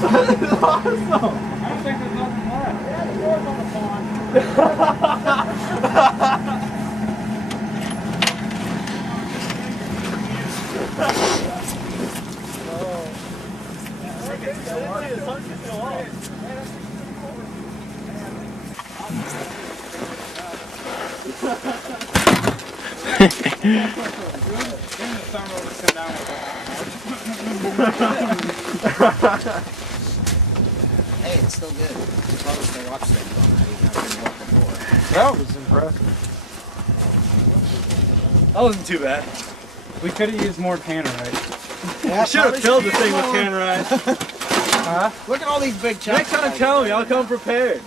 That is awesome! I don't think there's nothing left. Yeah, the door's on the pond. Hey, it's still good. Probably still watch things on that, even though I've been walking before. That was impressive. That wasn't too bad. We could have used more tannerite. Yeah, Should have killed the thing with tannerite. Look at all these big chunks. Next time tell me, I'll come prepared.